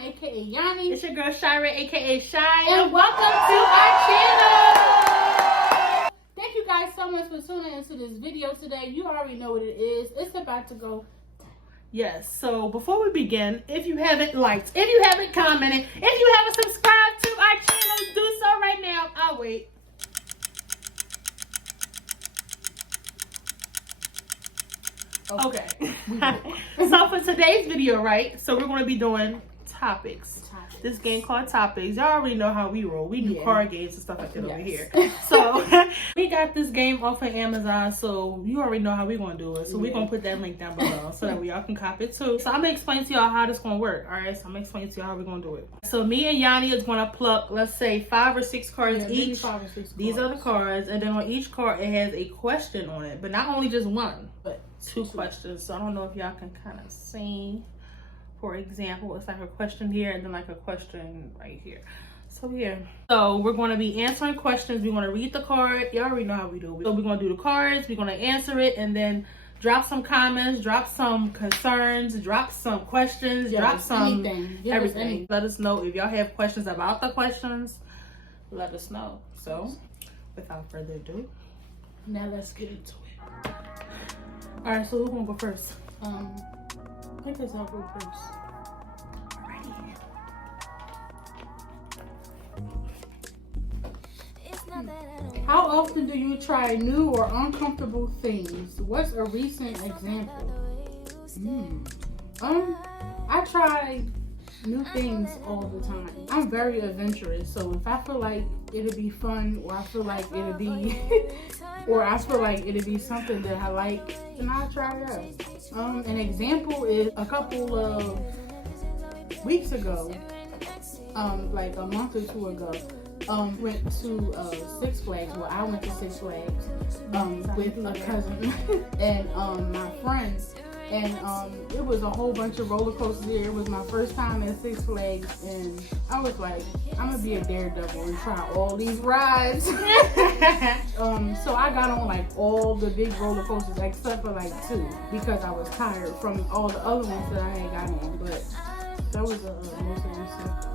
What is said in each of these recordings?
Shine, aka Yanni. It's your girl Shira, aka Shy. And welcome to our channel. Thank you guys so much for tuning into this video today. You already know what it is. It's about to go. Yes, so before we begin, if you haven't liked, if you haven't commented, if you haven't subscribed to our channel, do so right now. I'll wait. Okay. So for today's video, right? So we're going to be doing Topix. This game called Topix. Y'all already know how we roll. We do card games and stuff like that over here. So we got this game off of Amazon. So you already know how we're going to do it. So we're going to put that link down below so that y'all can copy it too. So I'm going to explain to y'all how this going to work. All right. So I'm going to explain to y'all how we're going to do it. So me and Yanni is going to pluck, let's say 5 or 6 cards each. 5 or 6 These are the cards. And then on each card, it has a question on it. But not only just one, but 2 questions. So I don't know if y'all can kind of see. For example, it's like a question here and then like a question right here. So yeah. So we're going to be answering questions. We're going to read the card. Y'all already know how we do it. So we're going to do the cards. We're going to answer it and then drop some comments, drop some concerns, drop some questions, drop some everything. Let us know if y'all have questions about the questions. Let us know. So without further ado, Now let's get into it. All right, so who's going to go first? I guess I'll go first. Alrighty. How often do you try new or uncomfortable things? What's a recent example? I try new things all the time. I'm very adventurous, so if I feel like it'll be fun, or I feel like it'll be, or I feel like it'll be something that I like, then I'll try it out. An example is a couple of weeks ago, like a month or 2 ago, went to Six Flags. Well, I went to Six Flags with a cousin and my friends. And it was a whole bunch of roller coasters there. It was my first time at Six Flags, and I was like, I'm gonna be a daredevil and try all these rides. So I got on like all the big roller coasters except for like 2 because I was tired from all the other ones that I had got on. But that was a most recent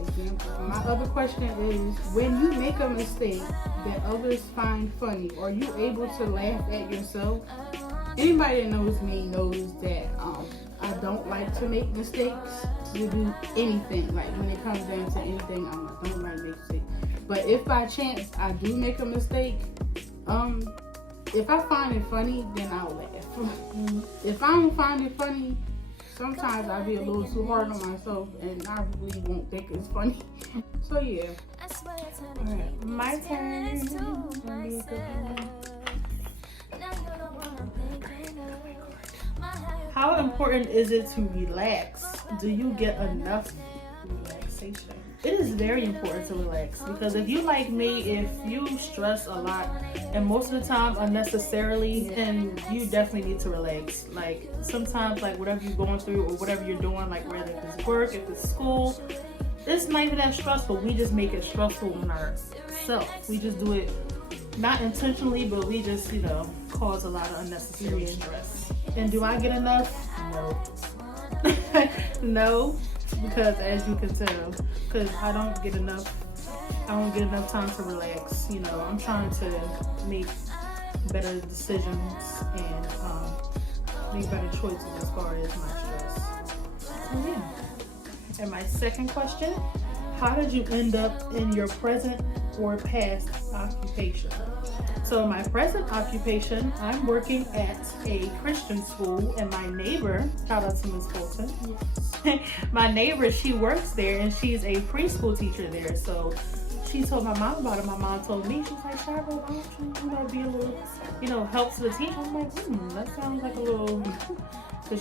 example. My other question is, when you make a mistake that others find funny, are you able to laugh at yourself? Anybody that knows me knows that I don't like to make mistakes to do anything. Like when it comes down to anything, I don't like to make mistakes. But if by chance I do make a mistake, if I find it funny, then I'll laugh. If I don't find it funny, sometimes I'll be a little too hard on myself and I really won't think it's funny. So yeah. Alright, my turn. How important is it to relax? Do you get enough relaxation? It is very important to relax because if you like me, if you stress a lot and most of the time unnecessarily, then you definitely need to relax. Like sometimes like whatever you're going through or whatever you're doing, like whether it's work, if it's school, it's not even that stressful. We just make it stressful on ourselves. We just do it not intentionally, but we just, cause a lot of unnecessary stress. And do I get enough? No. No, because as you can tell, because I don't get enough time to relax. I'm trying to make better decisions and make better choices as far as my stress. So yeah. And my second question, how did you end up in your present or past occupation? So my present occupation, I'm working at a Christian school, and my neighbor, shout out to Ms. Fulton, my neighbor, she works there and she's a preschool teacher there. So she told my mom about it. My mom told me, she's like, Shara, why don't you, be a little, help to the teacher? I'm like, that sounds like a little, because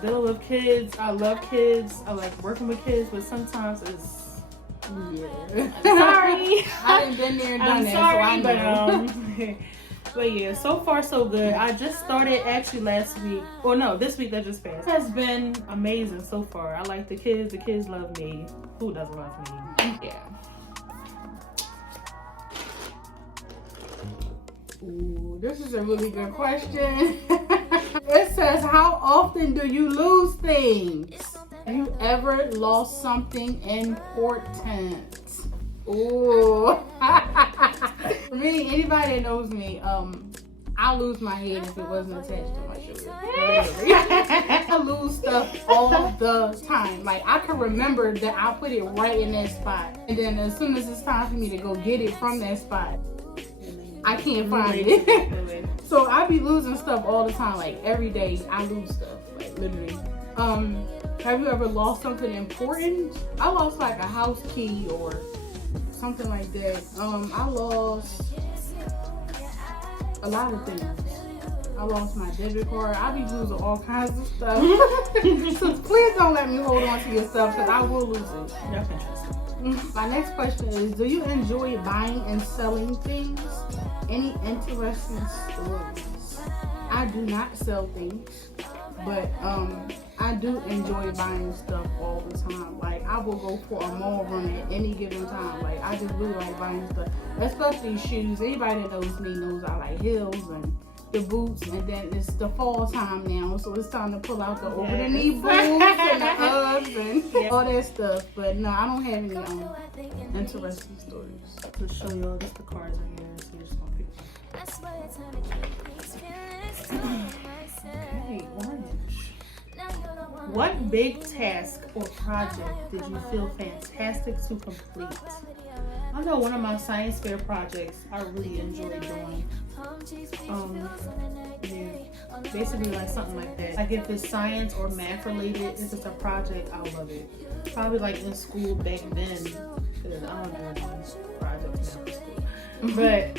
dealing with kids, I love kids, I like working with kids, but sometimes it's, sorry. I haven't been there and done that, sorry, so I know. But yeah, so far so good. I just started actually last week, or no, this week that just passed. It has been amazing so far. I like the kids love me. Who doesn't love me? Yeah. Ooh, this is a really good question. It says, how often do you lose things? Have you ever lost something important? Ooh. For me, anybody that knows me, I'll lose my head if it wasn't attached to my shoulder. I lose stuff all the time. Like, I can remember that I put it right in that spot. And then as soon as it's time for me to go get it from that spot, I can't find it. So I be losing stuff all the time. Like, every day I lose stuff. Like, literally. Have you ever lost something important? I lost like a house key or something like that. I lost a lot of things. I lost my debit card. I be losing all kinds of stuff. So please don't let me hold on to your stuff because I will lose it. That's interesting. My next question is, do you enjoy buying and selling things? Any interesting stories? I do not sell things, but I do enjoy buying stuff all the time. Like, I will go for a mall run at any given time. Like, I just really like buying stuff, especially shoes. Anybody that knows me knows I like heels and the boots, and then it's the fall time now, so it's time to pull out the over-the-knee boots and the Uggs and all that stuff. But no, I don't have any interesting stories. To show you all this, the cards are here, so you're just gonna pick them. Okay, orange. What big task or project did you feel fantastic to complete? I know one of my science fair projects I really enjoy doing. Basically like something like that. Like if it's science or math related, if it's a project, I love it. Probably like in school back then, because I don't do any projects now in school. But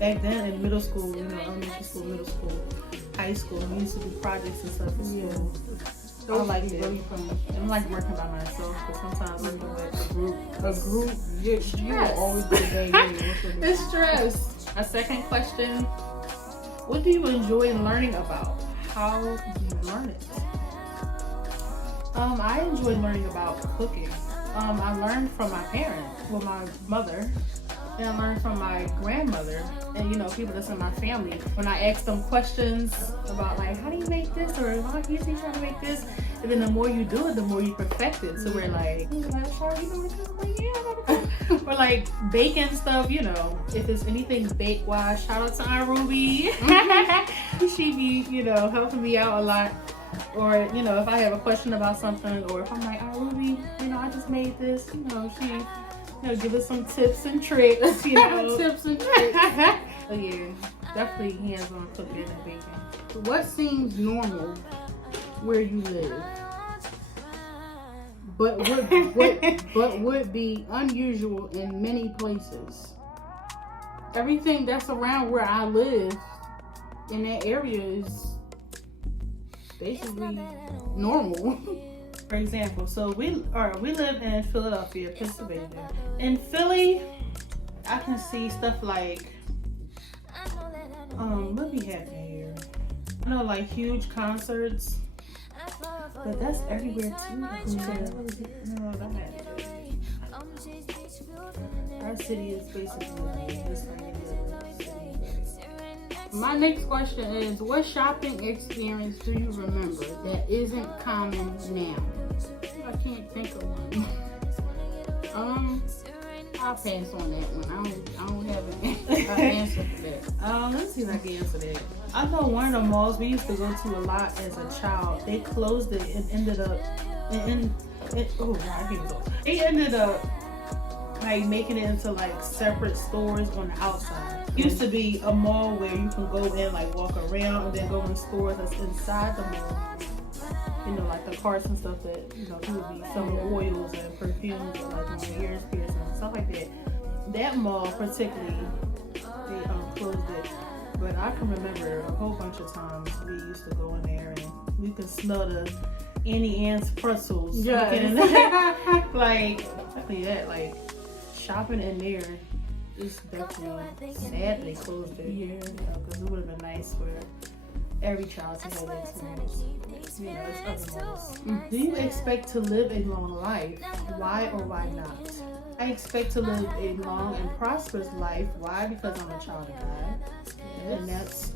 back then in middle school, you know, elementary school, middle school, high school, we used to do projects and stuff in school. I like it. Really fun. I don't like working by myself, but sometimes working with a group, you will always be the It's stress. A second question: what do you enjoy learning about? How do you learn it? I enjoy learning about cooking. I learned from my parents, well, my mother, and I learned from my grandmother, and you know, people that's in my family. When I ask them questions about like, how do you make this, or how do you teach how to make this, and then the more you do it, the more you perfect it. So we're like, sorry, you know, like, yeah, I gotta cook. Or like baking stuff, you know. If it's anything bake wise, shout out to Aunt Ruby. She be, you know, helping me out a lot. Or, you know, if I have a question about something, or if I'm like, Aunt Ruby, you know, I just made this, you know, she, you know, give us some tips and tricks, you know. Tips and tricks. So yeah, definitely hands-on cooking and baking. What seems normal where you live, but would be unusual in many places? Everything that's around where I live in that area is basically normal. For example, so we live in Philadelphia, Pennsylvania. In Philly, I can see stuff like what be happening here? I know, like huge concerts, but that's everywhere too. Our city is basically like this right here. My next question is, what shopping experience do you remember that isn't common now? I can't think of one. I'll pass on that one. I don't have an answer for that. Let's see if I can answer that. I know one of the malls we used to go to a lot as a child. They closed it and ended up They ended up like making it into like separate stores on the outside. It used to be a mall where you can go in, like walk around, and then go in stores that's inside the mall. You know, like the carts and stuff that, you know, people be selling oils and perfumes or like on ears, piercings and stuff like that. That mall particularly, they closed it. But I can remember a whole bunch of times we used to go in there and we could smell the Annie Ann's pretzels. Yeah. Like, definitely that, like, shopping in there is definitely sad they closed it. Yeah. Because it would have been nice for every child to have that experience. You know, it's other malls. Do you expect to live a long life? Why or why not? I expect to live a long and prosperous life. Why? Because I'm a child of God. And that's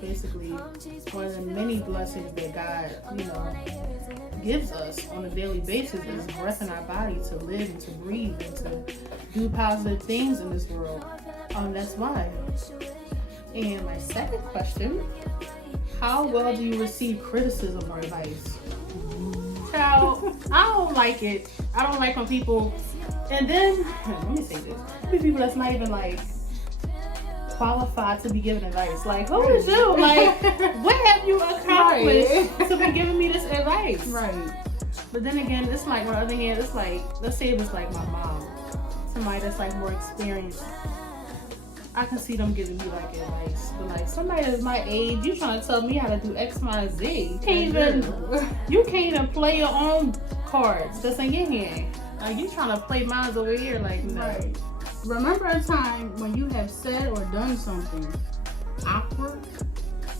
basically one of the many blessings that God, gives us on a daily basis is breath in our body to live and to breathe and to do positive things in this world. That's why. And my second question, how well do you receive criticism or advice? Child, I don't like it. I don't like when people, and then, let me say this, people that's not even like qualified to be giving advice. Like, who is you? Like, what have you accomplished to be giving me this advice? Right. But then again, it's like, on the other hand, it's like, let's say it was like my mom, somebody that's like more experienced. I can see them giving me like advice. But like somebody that's my age, you trying to tell me how to do X, Y, Z. You can't even play your own cards that's in your hand. Like you trying to play mine over here, like no. Right. Remember a time when you have said or done something awkward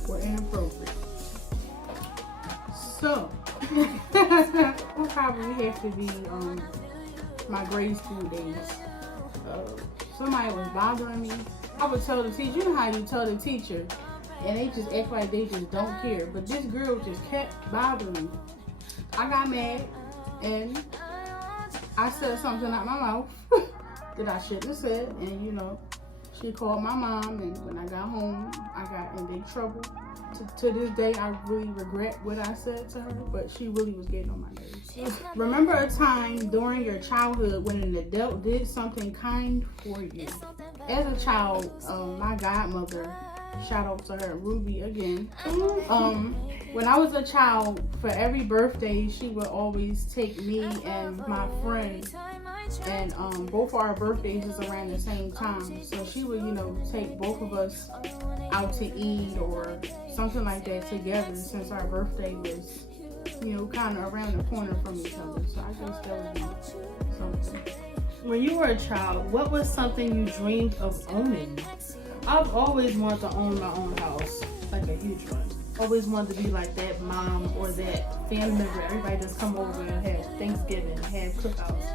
or inappropriate? So, it will probably have to be my grade school days. Somebody was bothering me. I would tell the teacher, you know how you tell the teacher, and they just act like they just don't care. But this girl just kept bothering me. I got mad, and I said something out my mouth that I shouldn't have said, and she called my mom, and when I got home, I got in big trouble. To this day, I really regret what I said to her, but she really was getting on my nerves. Remember a time during your childhood when an adult did something kind for you? As a child, my godmother, shout out to her, Ruby again. When I was a child, for every birthday, she would always take me and my friend, and both of our birthdays is around the same time. So she would, take both of us out to eat or something like that together, since our birthday was, kind of around the corner from each other. So I guess that would be something. When you were a child, what was something you dreamed of owning? I've always wanted to own my own house, like a huge one. Always wanted to be like that mom or that family member. Everybody just come over and have Thanksgiving, have cookouts.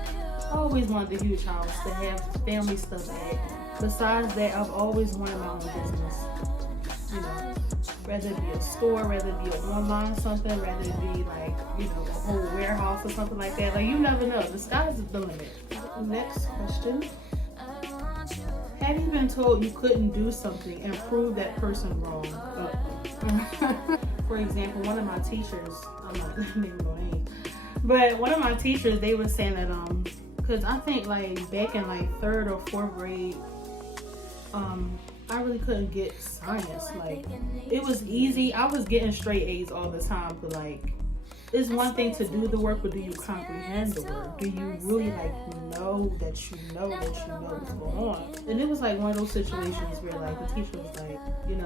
I always wanted a huge house to have family stuff at. Besides that, I've always wanted my own business. Whether it be a store, whether it be an online something, whether it be like, a whole warehouse or something like that. Like, you never know. The sky's the limit. Next question. Have you been told you couldn't do something and prove that person wrong? For example, one of my teachers, I'm not naming no names, but one of my teachers, they were saying that, because I think like back in like 3rd or 4th grade, I really couldn't get science. Like, it was easy. I was getting straight A's all the time, but like, it's one thing to do the work, but do you comprehend the work? Do you really know that you know what's going on? And it was like one of those situations where like the teacher was like,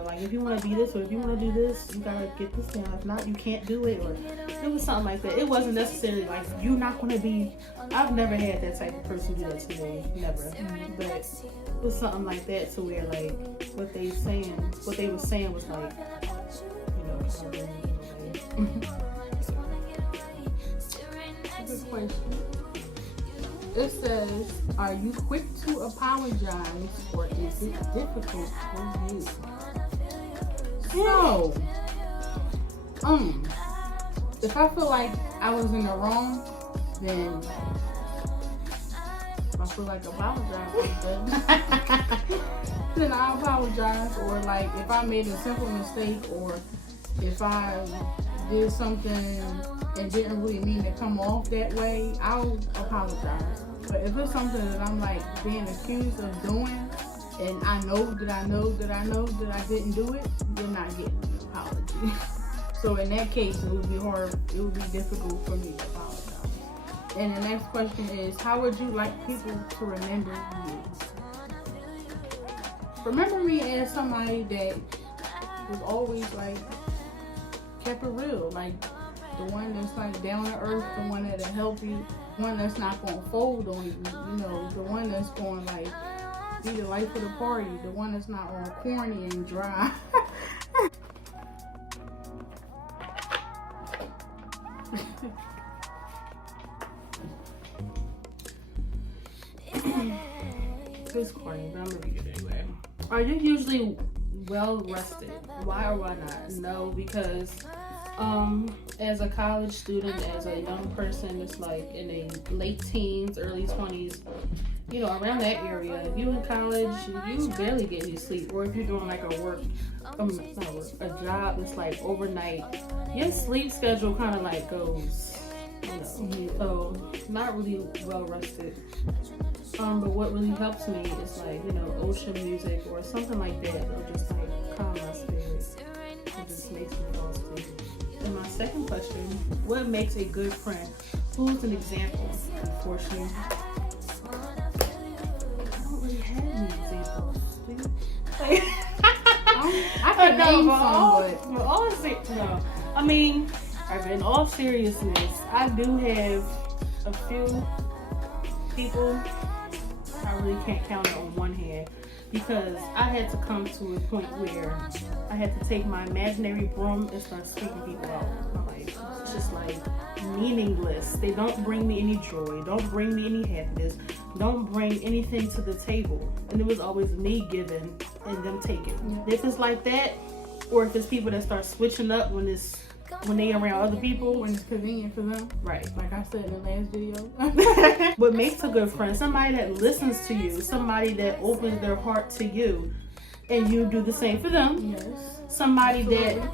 like if you want to be this or if you want to do this, you gotta get this down. If not, you can't do it. Or it was something like that. It wasn't necessarily like you're not gonna be. I've never had that type of person do that to me, never. But it was something like that to where like what they were saying was like, Good question. It says, are you quick to apologize or is it difficult for you? So, if I feel like I was in the wrong, then if I feel like apologizing, then I apologize. Or like if I made a simple mistake, or if I did something and didn't really mean to come off that way, I'll apologize. But if it's something that I'm like being accused of doing, and I know that I didn't do it, you're not getting an apology. So in that case, it would be hard. It would be difficult for me to apologize. And the next question is, how would you like people to remember you? Remember me as somebody that was always like kept it real, like the one that's like down to earth, the one that'll help you, the one that's not gonna fold on you, the one that's gonna like be the life of the party, the one that's not all corny and dry. It's corny, but I'm gonna read it anyway. Are you usually well rested? Why or why not? No, because as a college student, as a young person, it's like in a late teens, early 20s, you know, around that area, if you in college, you barely get any sleep. Or if you're doing like a work, not work, a job that's like overnight, your sleep schedule kind of like goes, you know, so not really well rested. But what really helps me is like, you know, ocean music or something like that. It'll just like calm my spirits. It just makes me fall asleep. And my second question, what makes a good friend? Who's an example? Unfortunately, I don't really have any examples. Like, I can name some, but no. I mean, in all seriousness, I do have a few people. I really can't count it on one hand because I had to come to a point where I had to take my imaginary broom and start sweeping people out of my life. It's just like meaningless. They don't bring me any joy, don't bring me any happiness, don't bring anything to the table. And it was always me giving and them taking. If it's like that, or if it's people that start switching up when they around other people, when it's convenient for them. Right. Like I said in the last video. What makes a good friend? Somebody that listens to you, somebody that opens their heart to you, and you do the same for them. Yes. Somebody that,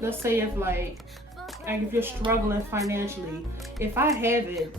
let's say if you're struggling financially, if I have it,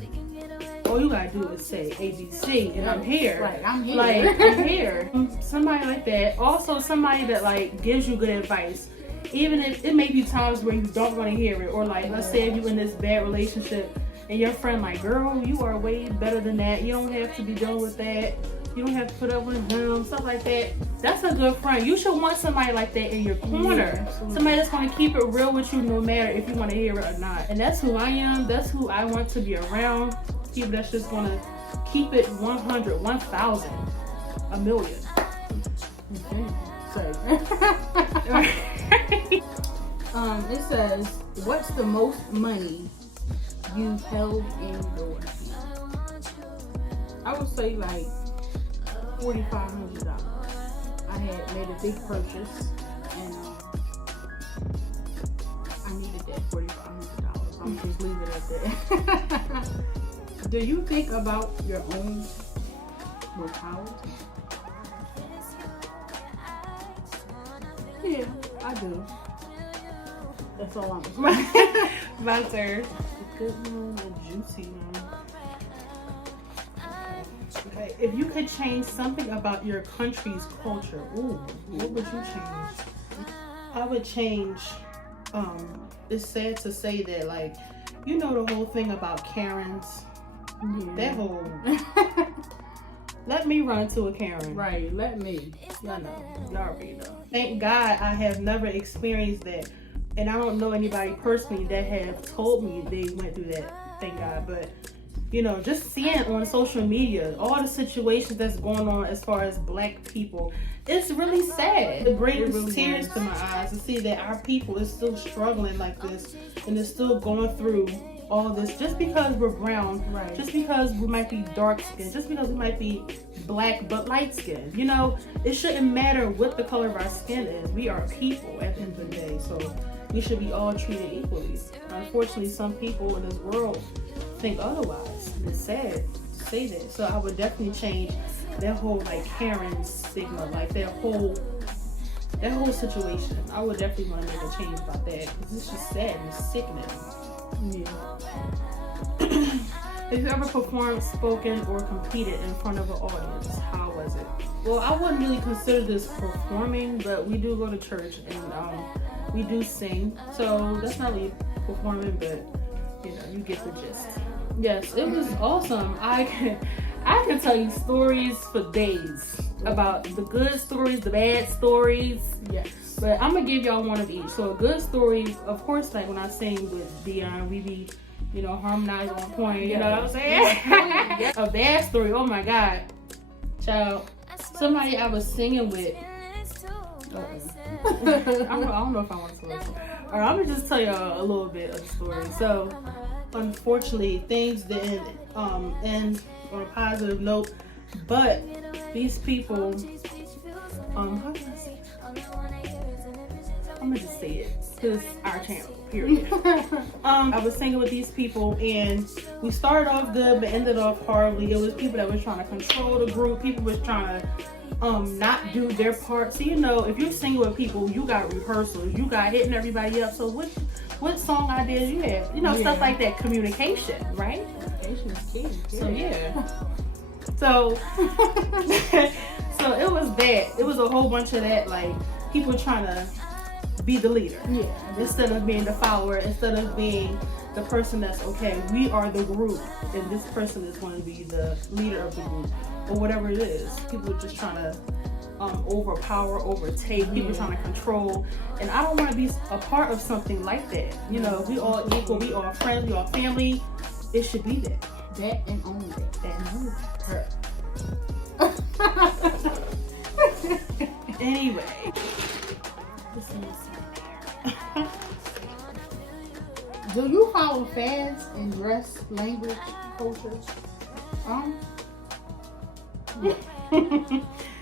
all you gotta do is say ABC and I'm here. Like I'm here. Like I'm here. Somebody like that. Also somebody that like gives you good advice. Even if it may be times where you don't want to hear it, or like let's say if you're in this bad relationship and your friend like, girl, you are way better than that. You don't have to be dealing with that. You don't have to put up with them, stuff like that. That's a good friend. You should want somebody like that in your corner. Yeah, somebody that's going to keep it real with you no matter if you want to hear it or not. And that's who I am. That's who I want to be around. People that's just going to keep it 100, 1,000, a million. Okay. Sorry. It says, what's the most money you've held in your hand? I would say like $4,500. I had made a big purchase and I needed that $4,500. I'm just leave it at that. Do you think about your own mortality? Yeah, I do. That's all I'm saying. My turn. A good one, a juicy one. Okay. If you could change something about your country's culture, what would you change? I would change, it's sad to say that, like, you know the whole thing about Karens? Yeah. That whole... Let me run into a Karen. Right, let me. Y'all know. Y'all already know. Thank God I have never experienced that. And I don't know anybody personally that have told me they went through that. Thank God. But, you know, just seeing on social media, all the situations that's going on as far as black people, it's really sad. It brings really tears to my eyes to see that our people is still struggling like this and is still going through all this just because we're brown, right? Just because we might be dark skinned, just because we might be black but light skinned. You know, it shouldn't matter what the color of our skin is. We are people at the end of the day, so we should be all treated equally. Unfortunately, some people in this world think otherwise, and it's sad to say that. So I would definitely change that whole like Karen stigma, like that whole situation. I would definitely want to make a change about that because it's just sad and sickening. Yeah. Have you ever performed, spoken, or competed in front of an audience? How was it? Well, I wouldn't really consider this performing, but we do go to church and we do sing. So that's not really performing, but you know, you get the gist. Yes, it was awesome. I can tell you stories for days about the good stories, the bad stories. Yes. But I'm gonna give y'all one of each. So a good story, of course, like when I sing with Dion, we be, you know, harmonized on point. You know what I'm saying? Yeah. A bad story. Oh my God, child. Somebody I was singing with. I don't know if I want to tell this. All right, I'm gonna just tell y'all a little bit of the story. So, unfortunately, things didn't end on a positive note. But these people how do I say it? I'm gonna just say it because our channel, period. I was singing with these people and we started off good but ended off horribly. It was people that was trying to control the group. People was trying to not do their part. So, you know, if you're singing with people, you got rehearsals, you got hitting everybody up. So what song ideas you have? You know, stuff like that. Communication, right? Communication is key. So yeah. So so it was that. It was a whole bunch of that, like people trying to be the leader. Yeah. Instead of being the follower, instead of being the person that's okay, we are the group and this person is going to be the leader of the group or whatever it is. People are just trying to overpower, overtake, people trying to control, and I don't want to be a part of something like that. You know, we all equal, we all friends, we all family. It should be that. That and only that. That and only her. Anyway. Do you follow fads in dress, language, culture?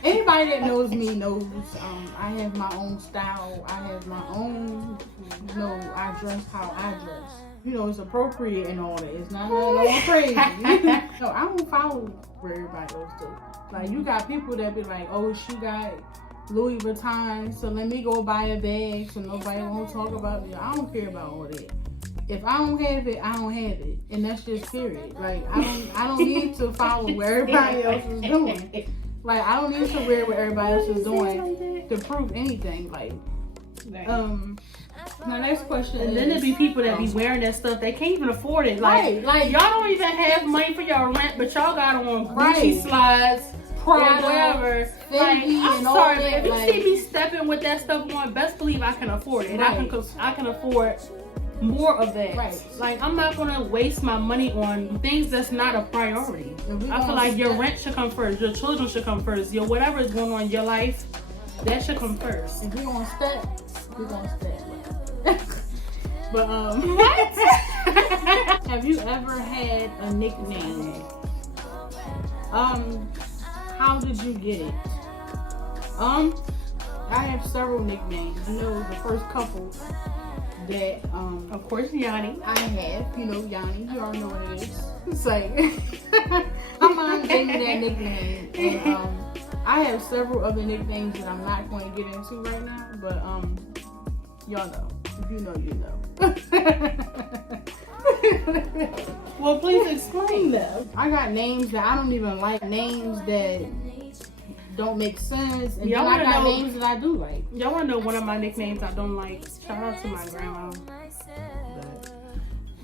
Anybody that knows me knows I have my own style. I have my own, you know, I dress how I dress. You know, it's appropriate and all that. It's not all crazy. So I don't follow where everybody else do. Like, you got people that be like, oh, she got Louis Vuitton, so let me go buy a bag so nobody won't talk about it. I don't care about all that. If I don't have it, I don't have it, and that's just period. Like, I don't need to follow what everybody else is doing. Like, I don't need to wear what everybody else is doing to prove anything. Like, my next question is, then there'd be people that be wearing that stuff they can't even afford it. Like y'all don't even have money for your rent, but y'all got on Gucci slides, Prada, whatever. Like, I'm sorry, but if you see me stepping with that stuff on, best believe I can afford it. And I can afford more of that. Right. Like, I'm not gonna waste my money on things that's not a priority. I feel like your rent should come first, your children should come first, your whatever is going on in your life, that should come first. If we're gonna step, we're gonna step. But what? Have you ever had a nickname? How did you get it? I have several nicknames. I know the first couple that of course, Yanni. I have, you know, Yanni, you already know what it is. It's like my mom gave me that nickname, and I have several other nicknames that I'm not going to get into right now, but y'all know. If you know, you know. Well, please explain them. I got names that I don't even like, names that don't make sense, and then I got names that I do like. Y'all want to know one of my nicknames I don't like? Shout out to my grandma. But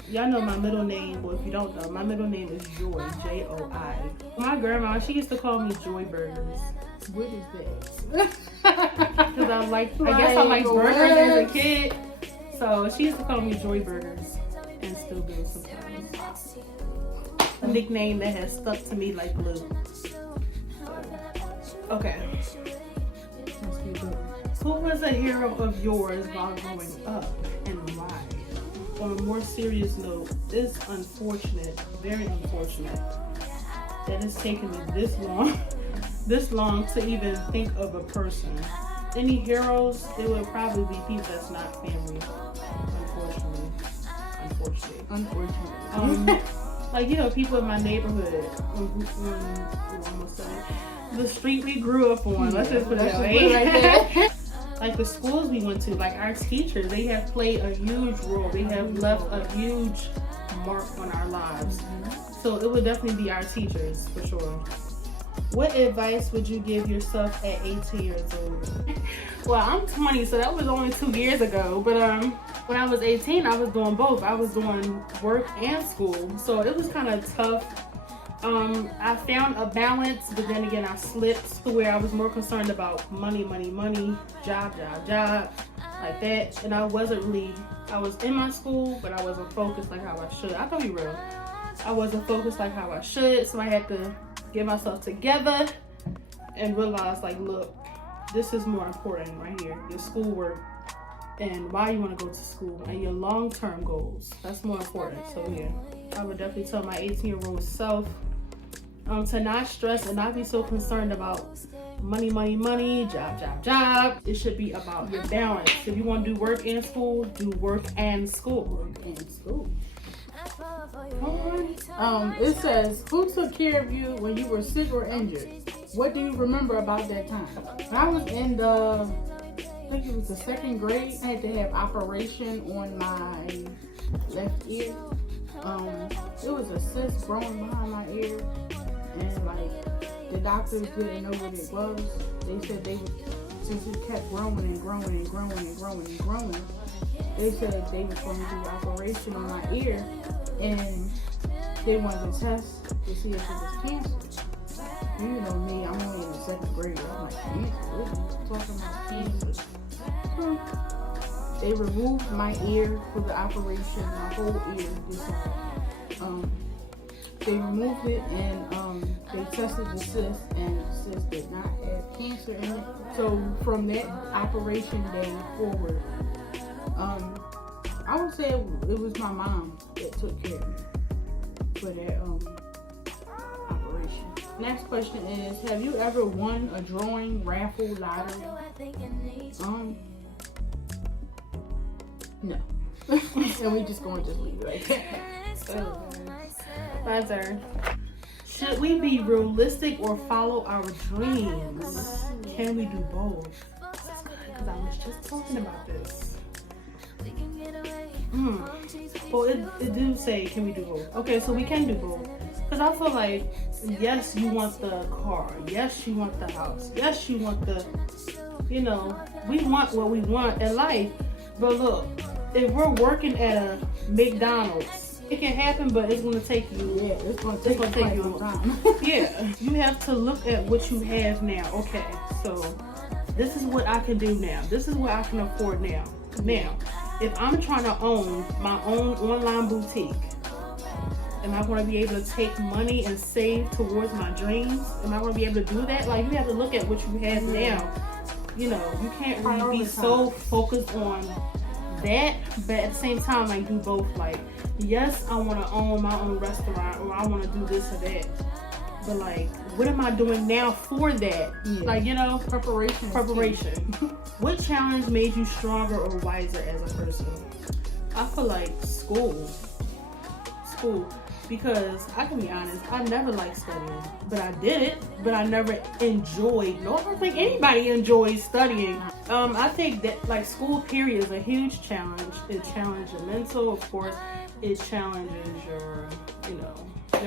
y'all know my middle name. Well, if you don't know, my middle name is Joy, J-O-I. My grandma, she used to call me Joy Burgers. What is that? Because I guess I like burgers as a kid. So she used to call me Joy Burgers, and still do sometimes. A nickname that has stuck to me like glue. Okay. Who was a hero of yours while growing up, and why? On a more serious note, it's unfortunate, very unfortunate, that it's taken me this long to even think of a person. Any heroes, it would probably be people that's not family. Unfortunately. Like, you know, people in my neighborhood, the street we grew up on, let's just put it that way. Like the schools we went to, like our teachers, they have played a huge role. They have left a huge mark on our lives. So it would definitely be our teachers, for sure. What advice would you give yourself at 18 years old? Well, I'm 20, so that was only 2 years ago. But when I was 18, I was doing both. I was doing work and school. So it was kind of tough. I found a balance, but then again, I slipped to where I was more concerned about money, job, like that. And I was in my school, but I wasn't focused like how I should. I thought you were. I wasn't focused like how I should, so I had to get myself together and realize, like, look, this is more important right here, your schoolwork and why you want to go to school and your long-term goals. That's more important. So yeah, I would definitely tell my 18-year-old self, To not stress and not be so concerned about money, job. It should be about your balance. If you want to do work and school, do work and school. It says, who took care of you when you were sick or injured? What do you remember about that time? When I was in I think it was the 2nd grade, I had to have operation on my left ear. It was a cyst growing behind my ear, and like the doctors didn't know what it was. They said since it kept growing and growing, they said they was going to do operation on my ear, and they wanted to test to see if it was cancer. You know me, I'm only in the 2nd grade. I'm like, cancer? What are you talking about, cancer? They removed my ear for the operation, my whole ear. They removed it, and they tested the cyst, and the cyst did not have cancer in it. So from that operation day forward, I would say it was my mom that took care of me for that operation. Next question is, have you ever won a drawing, raffle, lottery? No. And we just gonna leave it like that. My turn. Should we be realistic or follow our dreams? Can we do both? This is good because I was just talking about this. Well, it do say, can we do both? Okay, so we can do both. Because I feel like, yes, you want the car. Yes, you want the house. Yes, you want we want what we want in life. But look, if we're working at a McDonald's, it can happen, but it's going to take you. Yeah, it's going to take you time. Yeah, you have to look at what you have now. Okay, so this is what I can do now. This is what I can afford now. Now, if I'm trying to own my own online boutique, am I going to be able to take money and save towards my dreams? Am I going to be able to do that? Like, you have to look at what you have now. You can't really be so focused on that, but at the same time, like, do both. Like, yes, I want to own my own restaurant, or I want to do this or that, but like, what am I doing now for that? Yeah. Like, preparation. What challenge made you stronger or wiser as a person? I feel like school, because I can be honest, I never liked studying, but I did it, but I never enjoyed. No, I don't think anybody enjoys studying. I think that, like, school period is a huge challenge. It challenges your mental, of course. It challenges your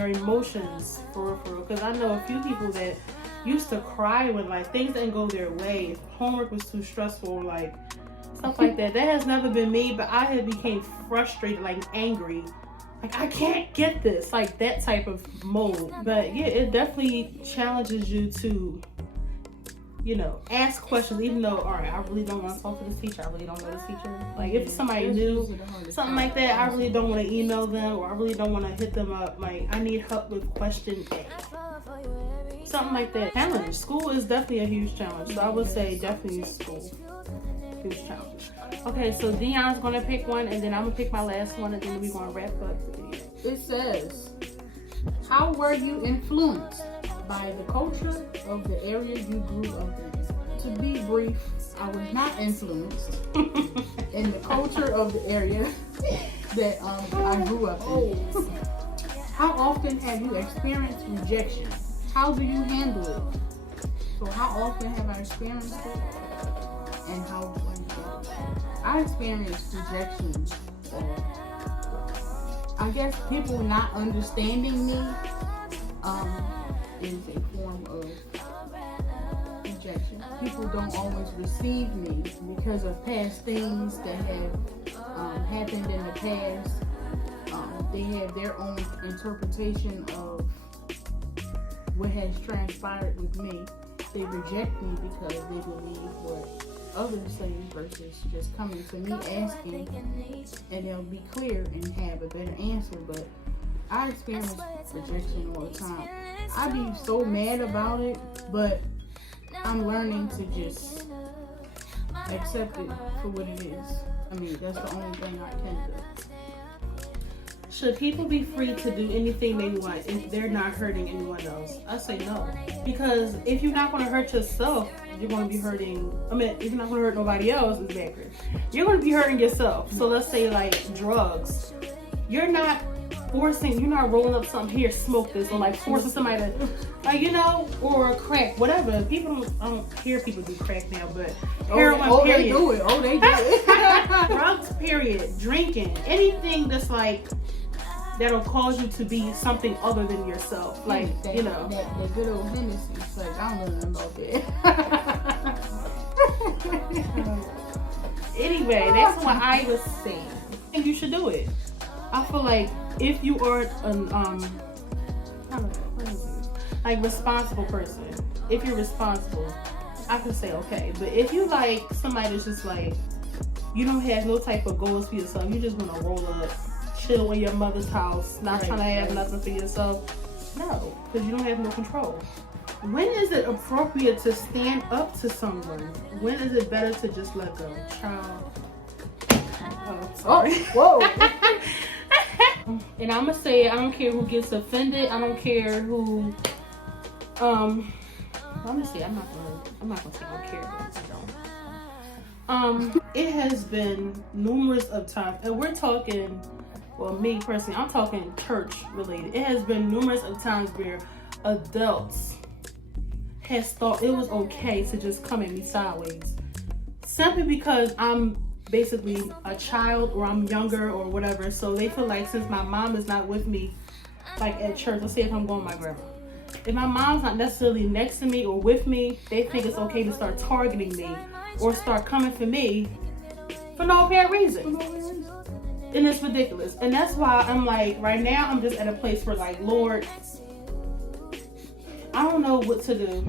emotions, for real. Because I know a few people that used to cry when, like, things didn't go their way. If homework was too stressful, like, stuff like that. That has never been me, but I had became frustrated, like, angry. Like, I can't get this, like, that type of mode. But yeah, it definitely challenges you to, ask questions, even though, all right, I really don't want to talk to this teacher. I really don't know this teacher. Like, if somebody new, something like that, I really don't want to email them, or I really don't want to hit them up. Like, I need help with question A. Something like that. Challenge. School is definitely a huge challenge. So I would say definitely school. Huge challenge. Okay, so Dion's going to pick one, and then I'm going to pick my last one, and then we're going to wrap up the video. It says, how were you influenced by the culture of the area you grew up in? To be brief, I was not influenced in the culture of the area that I grew up in. How often have you experienced rejection? How do you handle it? So how often have I experienced it? And how do I handle it? I experienced rejection. I guess people not understanding me is a form of rejection. People don't always receive me because of past things that have happened in the past. They have their own interpretation of what has transpired with me. They reject me because they believe what others say versus just coming to me asking, and they'll be clear and have a better answer. But I experience rejection all the time. I be so mad about it, but I'm learning to just accept it for what it is. I mean, that's the only thing I can do. Should people be free to do anything they want if they're not hurting anyone else? I say no. Because if you're not going to hurt yourself, you're going to be hurting, if you're not going to hurt nobody else, it's backwards. You're going to be hurting yourself. So let's say like drugs. You're not rolling up something, here, smoke this, or like forcing somebody to, like, you know, or crack, whatever. I don't hear people do crack now, but heroin, period. They do it. They do it. Drugs, period. Drinking, anything that's like, that'll cause you to be something other than yourself. Like, you know. That good old Hennessy. It's like, I don't know nothing about that. Anyway, that's what I was saying. I think you should do it. I feel like if you are like responsible person, if you're responsible, I can say okay. But if you like somebody that's just like, you don't have no type of goals for yourself, you just want to roll up, chill in your mother's house, not trying to have nothing for yourself, no, because you don't have no control. When is it appropriate to stand up to someone? When is it better to just let go? Child. Oh, sorry. Whoa. And I'm gonna say, I don't care who gets offended. I don't care who. I'm gonna say, I'm not gonna say I don't care, but I don't. It has been numerous of times, and we're talking. Well, me personally, I'm talking church related. It has been numerous of times where adults has thought it was okay to just come at me sideways, simply because I'm basically a child or I'm younger or whatever. So they feel like since my mom is not with me, like at church, let's say if I'm going with my grandma, if my mom's not necessarily next to me or with me, they think it's okay to start targeting me or start coming for me for no apparent reason. And it's ridiculous. And that's why I'm like, right now I'm just at a place where like, Lord, I don't know what to do,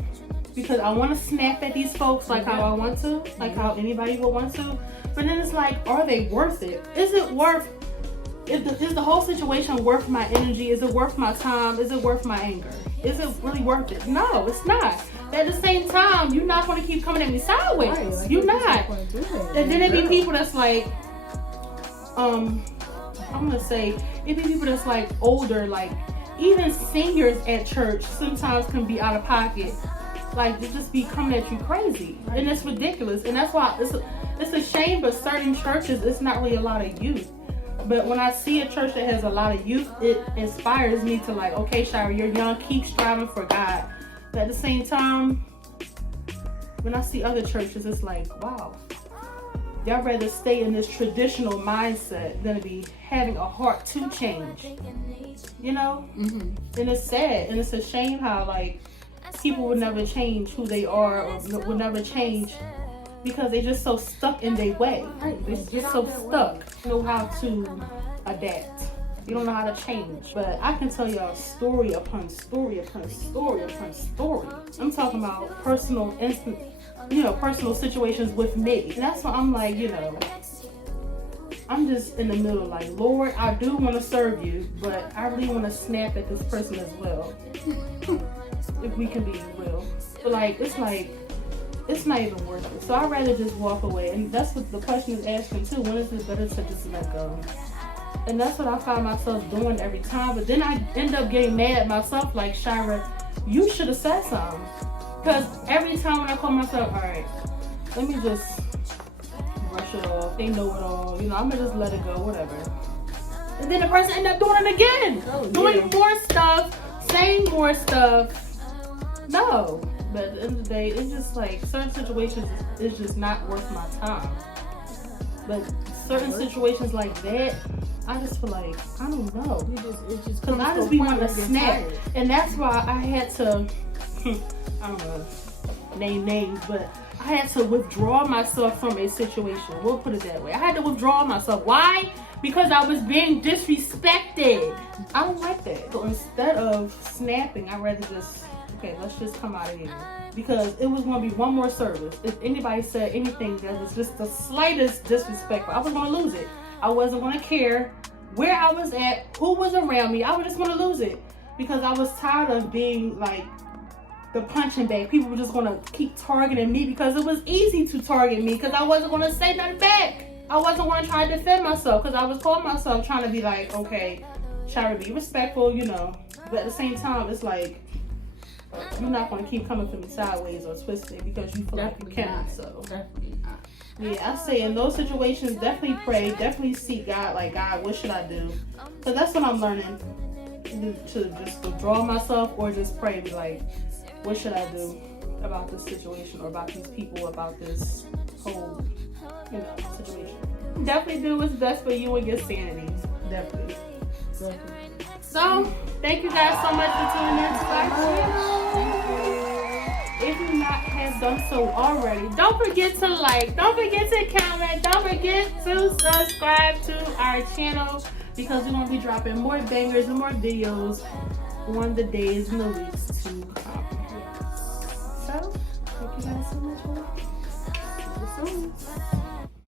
because I want to snap at these folks like how I want to, like how anybody would want to. But then it's like, are they worth it? Is it worth, is the whole situation worth my energy? Is it worth my time? Is it worth my anger? Is it really worth it? No, it's not. But at the same time, you're not going to keep coming at me sideways. Right, like you're not. And then there be people that's like, I'm going to say, it be people that's like older, like even seniors at church sometimes can be out of pocket. Like, they just be coming at you crazy. And it's ridiculous. And that's why it's a shame, but certain churches, it's not really a lot of youth. But when I see a church that has a lot of youth, it inspires me to like, okay, Shira, you're young, keep striving for God. But at the same time, when I see other churches, it's like, wow, y'all rather stay in this traditional mindset than to be having a heart to change. You know? Mm-hmm. And it's sad. And it's a shame how like people would never change who they are or would never change because they're just so stuck in their way. They're just so stuck. You know how to adapt. You don't know how to change. But I can tell y'all story upon story upon story upon story. I'm talking about personal situations with me. And that's why I'm like, I'm just in the middle like, Lord, I do want to serve you, but I really want to snap at this person as well. If we can be real. But like, it's not even worth it. So I'd rather just walk away. And that's what the question is asking too. When is it better to just let go? And that's what I find myself doing every time. But then I end up getting mad at myself like, Shira, you should have said something. Because every time when I call myself, all right, let me just brush it off. They know it all. I'm going to just let it go, whatever. And then the person end up doing it again. Doing more stuff, saying more stuff. No. But at the end of the day, it's just like certain situations is just not worth my time. But certain situations like that, I just feel like, I don't know. Because I just be wanting to snap. And that's why I had to, I don't know, name names, but I had to withdraw myself from a situation. We'll put it that way. I had to withdraw myself. Why? Because I was being disrespected. I don't like that. So instead of snapping, I'd rather just, okay, let's just come out of here. Because it was going to be one more service. If anybody said anything that was just the slightest disrespectful, I was going to lose it. I wasn't going to care where I was at, who was around me. I was just going to lose it. Because I was tired of being like the punching bag. People were just going to keep targeting me because it was easy to target me because I wasn't going to say nothing back. I wasn't going to try to defend myself because I was calling myself trying to be like, okay, try to be respectful, you know, but at the same time, it's like you're not gonna keep coming for me sideways or twisting because you feel like you can. So Definitely not. yeah, I say in those situations, definitely pray, definitely seek God. Like, God, what should I do? Because that's what I'm learning, to just withdraw myself or just pray, be like, what should I do about this situation or about these people, about this whole, you know, situation. Definitely do what's best for you and your sanity. Definitely. So, thank you guys so much for tuning in to our channel. If you not have done so already, don't forget to like, don't forget to comment, don't forget to subscribe to our channel because we're going to be dropping more bangers and more videos on the days and the weeks to come. So, thank you guys so much for watching. See you soon.